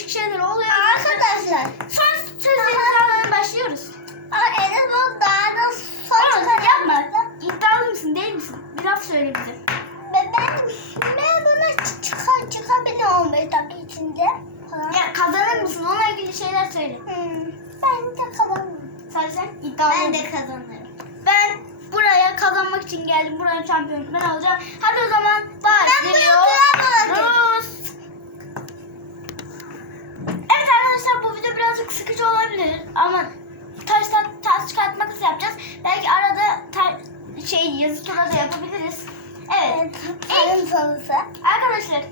değişik şeyler oluyor. Arkadaşlar. Son sözlerimizi alalım başlıyoruz. Ama Enes bu daha da son Oğlum yapma. İddialı mısın değil misin? Bir laf söyle bize. Ben, ben, ben buna çı- çıkan çıkabilir 15 dakika içinde. falan. Ya kazanır mısın? Onunla ilgili şeyler söyle. Hmm, ben de kazanırım. Sadece sen iddialı Ben de kazanırım. Ben buraya kazanmak için geldim. Buranın şampiyonu ben olacağım. Hadi o zaman Ben bu YouTube'a başlıyoruz. Arkadaşlar bu video birazcık sıkıcı olabilir ama taş taş, taş çıkart makas yapacağız. Belki arada şey yazı tura da yapabiliriz. Evet. Sayın sorusu. Arkadaşlar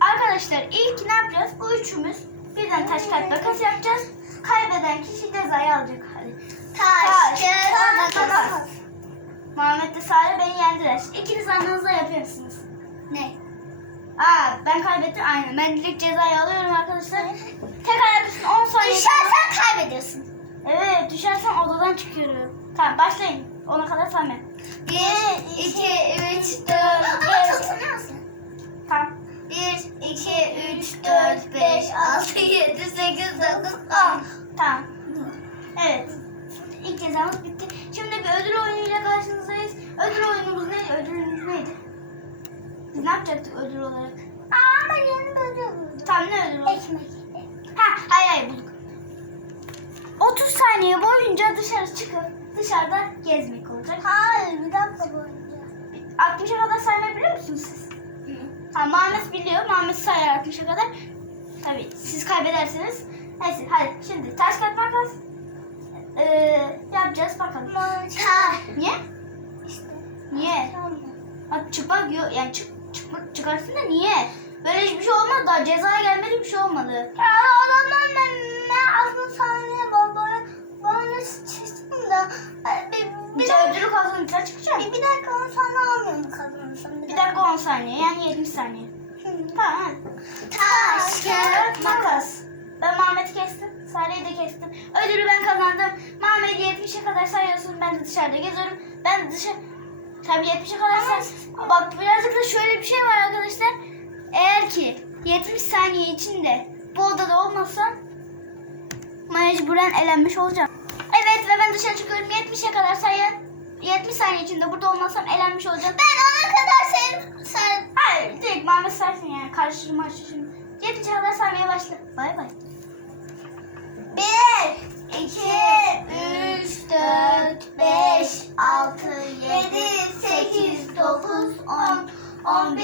arkadaşlar ilk ne yapacağız? Bu üçümüz birden taş kağıt makas yapacağız. Kaybeden kişi cezayı alacak. Hadi. Taş, Taş, kağıt, makas. Muhammed de Sare beni yendiler. İkiniz aranızda yapıyorsunuz. Ne? Aa ben kaybettim aynen. Ben direkt cezayı alıyorum arkadaşlar. Tek ayak üstüne 10 saniye. Düşersen kaybediyorsun. Evet odadan çıkıyorum. Tamam başlayın. Ona kadar saymayın. 1, 2, 3, 4, 5. Tutunuyorsun. Tamam. 1, 2, 3, 4, 5, 6, 7, 8, 9, 10. Tamam. Evet. İlk cezamız bitti. Şimdi bir ödül oyunuyla karşınızdayız. Ödül oyunumuz neydi? Ödülümüz neydi? Biz ne yapacaktık ödül olarak? Aa ben yeni böyle buldum. Tam ne ödül olacak? Ekmek. Ha, hayır hayır bulduk. 30 saniye boyunca dışarı çıkıp dışarıda gezmek olacak. Hayır bir dakika boyunca. 60'a kadar saymayı biliyor musunuz siz? Ha, Muhammed biliyor. Muhammed sayar 60'a kadar. Tabii siz kaybedersiniz. Neyse hadi şimdi taş kağıt makas. Ee, yapacağız bakalım. Mantar. Niye? İşte. Niye? Tamam. Ha, çıkmak yok. Yani çık, çıkmak çıkarsın da niye? Böyle hiçbir şey olmadı daha cezaya gelmedi bir şey olmadı. Ya o zaman ben, ben aslında babaya bana çıktım da bir, bir, ödülü kazanırsa çıkacağım. bir, bir dakika onu sana almıyorum kazanırsam. Bir dakika 10 saniye yani 70 saniye. Hı. Tamam. Taş, kağıt, makas. Ben Muhammed'i kestim. Sare'yi de kestim. Ödülü ben kazandım. Muhammed'i 70'e kadar sayıyorsun. Ben de dışarıda geziyorum. Ben de dışarı... Tabii 70'e kadar say. Bak birazcık da şöyle bir şey var arkadaşlar. Eğer ki 70 saniye içinde bu odada olmazsam mecburen elenmiş olacağım. Ben dışarı çıkıyorum. 70'e kadar sayın. 70 saniye içinde burada olmazsam elenmiş olacağım. Ben ona kadar sen, sen Hayır direkt Muhammed saysın yani. Karıştırma şimdi. 70'e kadar saymaya başla. Bay bay. 1, 2, 3, 4, 5, 6, 7, 8, 9, 10, 11,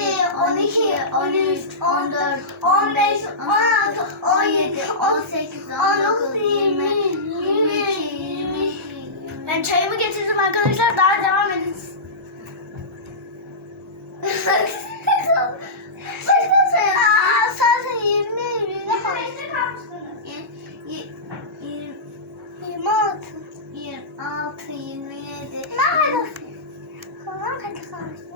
12, 13, 14, 15, 16, 17, 18, 19, 20, 22, 23, Ben çayımı getirdim arkadaşlar. Daha devam edin. Başka sayın. Aa, zaten 20, 20, kalmışsınız.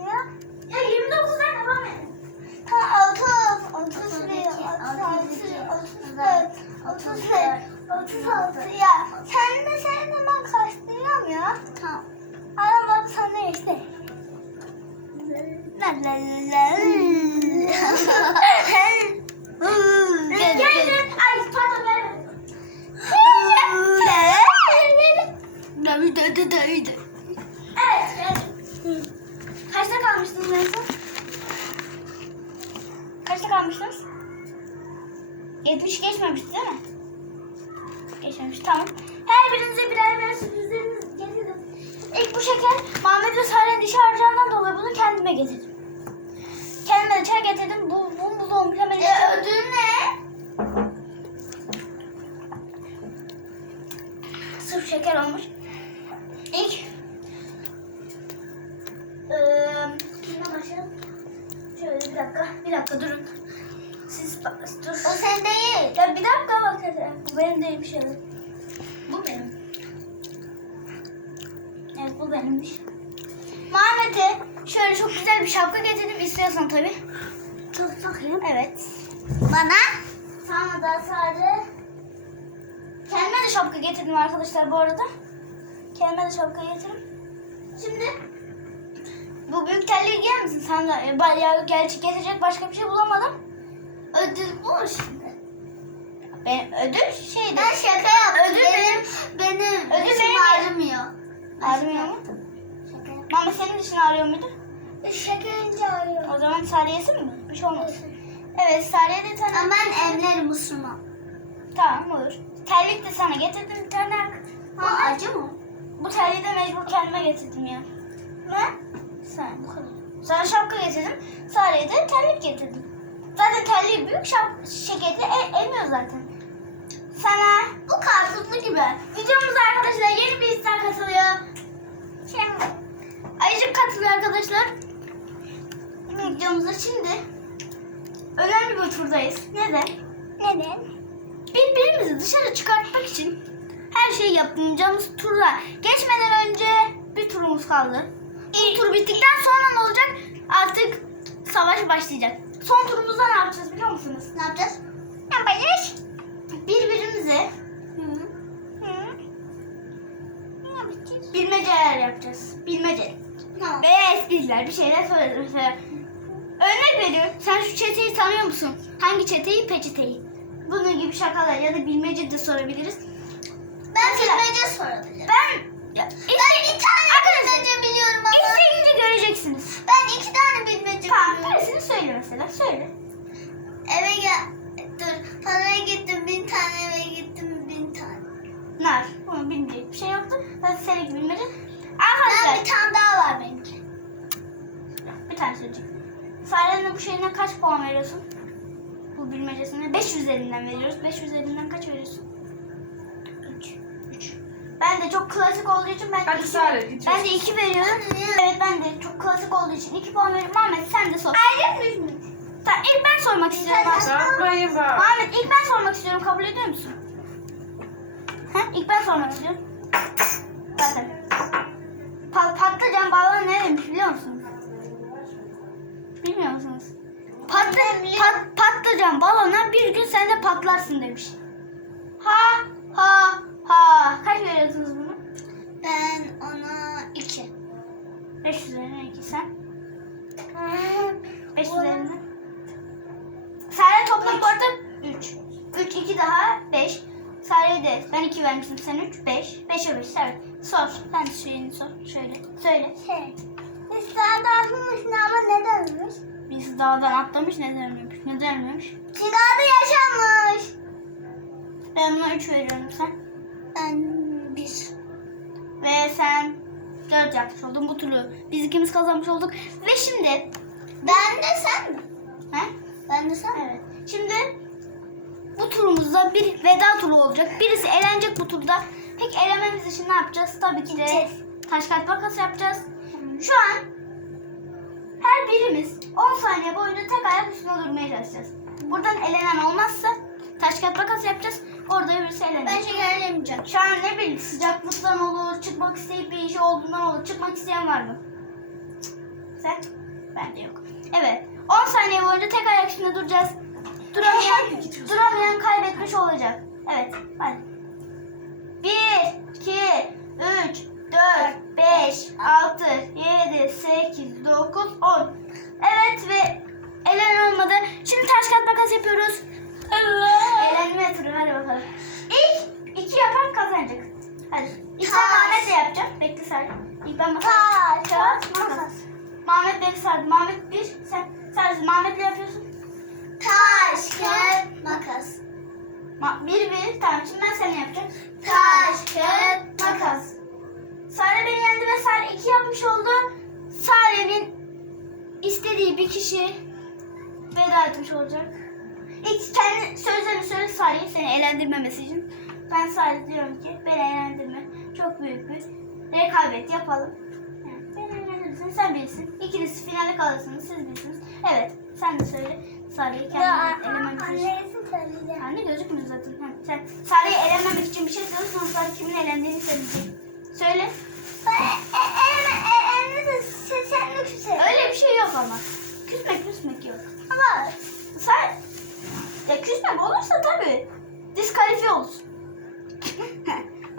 Evet. evet. Kaçta kalmıştınız en son? Kaçta kalmıştınız? 70 geçmemişti değil mi? Geçmemiş tamam. Her birinize birer birer sürprizleriniz getirdim. İlk bu şeker Muhammed ve Sare'nin dişi harcağından dolayı bunu kendime getirdim. Kendime de çay getirdim. Bu, bu, bu doğum hemen E, ödül ne? Sırf şeker olmuş. İlk eee kimden başlayalım? Şöyle bir dakika. Bir dakika durun. Siz bak, dur. O sen değil. Ya bir dakika bak hadi. Bu benim değil bir şey. Bu benim. Evet bu benimmiş. Muhammed'e şöyle çok güzel bir şapka getirdim istiyorsan tabii. Çok takayım. Evet. Bana? Sana da sadece kendime de şapka getirdim arkadaşlar bu arada. Kendime de şapka getirdim. Şimdi bu büyük terliği giyer misin? Sen de e, ben ya gerçi getirecek başka bir şey bulamadım. Ödül bu şimdi. Ben, ödül şeydi. Ben şaka yaptım. Ödül benim, benim Ödül dişim benim. ağrımıyor. Ağrımıyor mu? Mama senin dişin ağrıyor muydu? Şakayınca ağrıyor. O zaman Sare yesin mi? Bir şey olmaz. Evet Sare'ye de tane... Ama ben emlerim ısırmam. Tamam olur. Terlik de sana getirdim bir tane. Bu acı mı? Bu terliği de mecbur kendime getirdim ya. Ne? Sen bu kadar. Sana şapka getirdim. Sare'ye de terlik getirdim. Zaten terliği büyük şap şekilde e, emiyor zaten. Sana Bu karpuzlu gibi. videomuzda arkadaşlar yeni bir ister katılıyor. Şimdi Ayıcık katılıyor arkadaşlar. Videomuzda şimdi önemli bir turdayız. Neden? Neden? Birbirimizi dışarı çıkartmak için her şeyi yapacağımız turlar. Geçmeden önce bir turumuz kaldı. İlk tur bittikten sonra ne olacak? Artık savaş başlayacak. Son turumuzda ne yapacağız biliyor musunuz? Ne yapacağız? Ne yapacağız? Birbirimize Ne yapacağız? bilmeceler yapacağız. Bilmece. Tamam. Veya espriler bir şeyler söyleriz mesela. Örnek veriyorum. Sen şu çeteyi tanıyor musun? Hangi çeteyi? Peçeteyi. Bunun gibi şakalar ya da bilmece de sorabiliriz. Ben Mesela- bilmece sorabilirim. Ben ya, Ben bir tane bilmece biliyorum ama. İzleyince göreceksiniz. Ben iki tane bilmece Tamam, biliyorum. birisini söyle mesela. Söyle. Eve gel. Dur. Pazara gittim bin tane eve gittim bin tane. Nar. Bunu bilmeyecek bir şey yoktu. Senin gibi bilmece. Ben Arkadaşlar bir tane. Söyleyeceğim. Sare'nin bu şeyine kaç puan veriyorsun? Bu bilmecesine 5 üzerinden veriyoruz. 5 üzerinden kaç veriyorsun? 3. 3. Ben de çok klasik olduğu için ben Hadi iki- Sare, git. ben de 2 veriyorum. Evet ben de çok klasik olduğu için 2 puan veriyorum. Ahmet sen de sor. Ayrı mı? Tamam ilk ben sormak istiyorum. Yapmayın bak. Ahmet ilk ben sormak istiyorum. Kabul ediyor musun? He? İlk ben sormak istiyorum. Zaten. Pa patlıcan balığı ne demiş biliyor musunuz? Bilmiyor musunuz? Patlı pat patlıcan balona bir gün sen de patlarsın demiş. Ha ha ha. Kaç veriyorsunuz bunu? Ben ona iki. 5 üzerinden 2 sen. 5 üzerinden. Sare toplam bu arada 3. 3 2 daha 5. Sare'ye de ben 2 vermiştim sen 3 5. 5'e 5 evet. Sor. Sen şeyini sor. Şöyle. Söyle. Şey. İslam'da atılmış ama neden ölmüş? Birisi dağdan atlamış neden ölmüyormuş? Neden ölmüyormuş? Çünkü adı yaşanmış. Ben buna 3 veriyorum sen. Ben bir. Ve sen 4 yapmış oldun bu turu. Biz ikimiz kazanmış olduk. Ve şimdi Ben de sen mi? he? Ben de sen? Evet. Şimdi bu turumuzda bir veda turu olacak. Birisi elenecek bu turda. Peki elememiz için ne yapacağız? Tabii ki de Gideceğiz. taş kağıt makas yapacağız. Şu an her birimiz 10 saniye boyunca tek ayak üstünde durmaya çalışacağız. Buradan elenen olmazsa taş kağıt makas yapacağız. Orada birisi Ben elenecek. şekerlemeyeceğim. Şu an ne bileyim sıcaklıktan olur, çıkmak isteyip bir işi olduğundan olur. Çıkmak isteyen var mı? Sen? Bende yok. Evet. 10 saniye boyunca tek ayak üstünde duracağız. Duramayan, duramayan kaybetmiş olacak. Evet. Hadi. 1, 2, 3, 4, 5, 6, 7, 8, 9, 10. makas yapıyoruz. Elenme turu hadi bakalım. İlk iki yapan kazanacak. Hadi. İlk Taş. Mehmet de yapacağım. Bekle sen. İlk ben. Taş, Kağıt, makas. Mehmet beni sardı. Mehmet bir, sen, sen Mehmet'le yapıyorsun. Taş, kağıt, makas. Ma bir, bir. Tamam şimdi ben seni yapacağım. Taş, kağıt, makas. Sare beni yendi ve Sare iki yapmış oldu. Sare'nin istediği bir kişi veda etmiş olacak. İlk kendi sözlerini söyle Sare'yi seni eğlendirmemesi için. Ben Sare diyorum ki beni eğlendirme. Çok büyük bir rekabet yapalım. Yani beni eğlendirirsen sen bilirsin. İkiniz finale kalırsınız siz bilirsiniz. Evet sen de söyle Sare'yi kendini elememesi için. Anne gözükmüyor zaten. Ha, sen Sare'yi elenmemek için bir şey söylüyorsan Sare kimin elendiğini söyleyecek. Söyle. Sen sen lüksün. Öyle bir şey yok ama. Küsmek küsmek yok. Ama Sen ya küsmek olursa tabii diskalifiye olursun.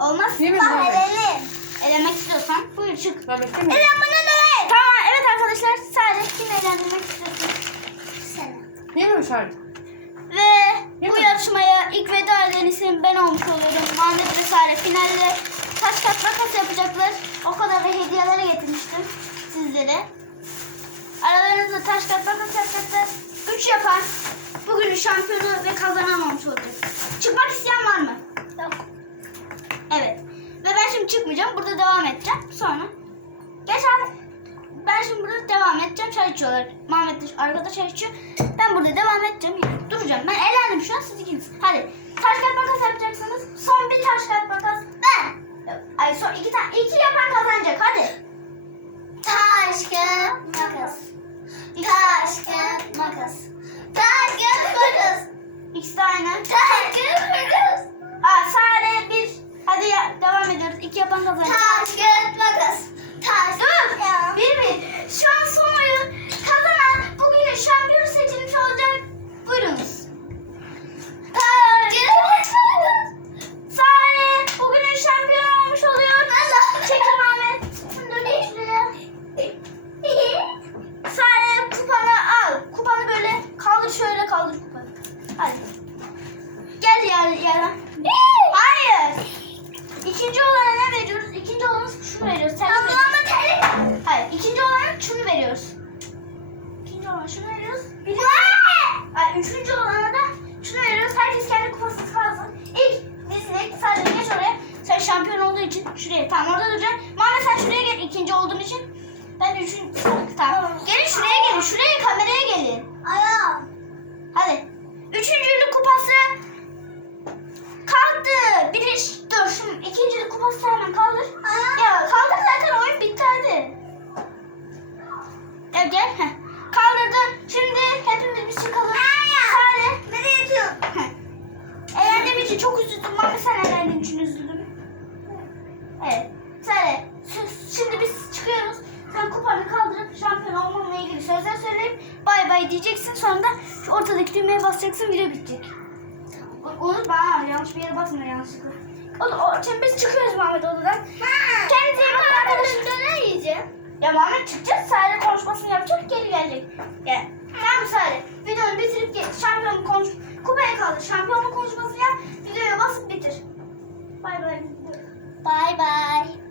Olmaz. Yemin bak ederim. edelim. Elemek istiyorsan buyur çık. Değil mi? Neden bana ne? Tamam evet arkadaşlar sadece kim eğlendirmek istiyorsun? Sen. Niye böyle şarkı? Ve Bu yarışmaya ilk veda eden isim ben olmuş oluyorum. Muhammed ve Sare finalde taş kat makas yapacaklar. O kadar da hediyeler getirmiştim sizlere. Aralarınızda taş kat makas yapacaklar. Üç yapan bugünün şampiyonu ve kazanan olmuş olacak. Çıkmak isteyen var mı? Yok. Evet. Ve ben şimdi çıkmayacağım. Burada devam edeceğim. Sonra. Geç abi. Ben şimdi burada devam edeceğim. Çay içiyorlar. Mehmet de arkada çay içiyor. Ben burada devam edeceğim. Duracağım. Ben eğlendim şu an. Siz ikiniz. Hadi. Taş kağıt makas yapacaksınız. Son bir taş kağıt makas. Ben. Ay son iki tane. iki yapan kazanacak. Hadi. Taş, kağıt, makas. Taş, kağıt, makas. Taş, makas. İkisi de aynı. Taş. Aa sade bir. Hadi ya, devam ediyoruz. İki yapan kazanacak. Taş, kağıt, makas. Taş, Dur. Ya. Bir bir. Şu an son oyun. Kazanan bugünün şampiyonu seçilmiş olacak. Buyurunuz. Taş, kağıt, makas. Olana şunu veriyoruz. Ay, üçüncü olana da şunu veriyoruz. Herkes kendi kupasını kalsın. İlk dizine sadece geç oraya. Sen şampiyon olduğu için şuraya. Tamam orada duracaksın. Muhammed sen şuraya gel ikinci olduğun için. Ben de üçüncü. Tamam. Gelin şuraya gelin. Şuraya kameraya gelin. Ayağım. Hadi. Üçüncülük kupası kalktı. Bir. Dur şimdi ikincilik kupası hemen kaldır. Ayağım. Ya kaldır zaten oyun bitti hadi. Gel gel. Heh. Çok üzüldüm. Mami sen eğlendiğin için üzüldün. Evet. Sare. s- Şimdi biz çıkıyoruz. Sen kupanı kaldırıp şampiyon olmanla ilgili sözler söyleyip bay bay diyeceksin. Sonra da şu ortadaki düğmeye basacaksın. Video bitecek. Unutma ha. Yanlış bir yere basma yanlışlıkla. O, o, şimdi biz çıkıyoruz Muhammed odadan. Kendinize iyi bakın arkadaşlar. Ne yiyeceğim? Ya Muhammed çıkacağız. Sare konuşmasını yapacak. Geri gelecek. Gel. Tamam Sare. Videonu bitirip gel. Şampiyon konuş. Kupaya kaldır. Şampiyonluk konuşmasını yap. Videoya basıp bitir. Bay bay. Bye bye.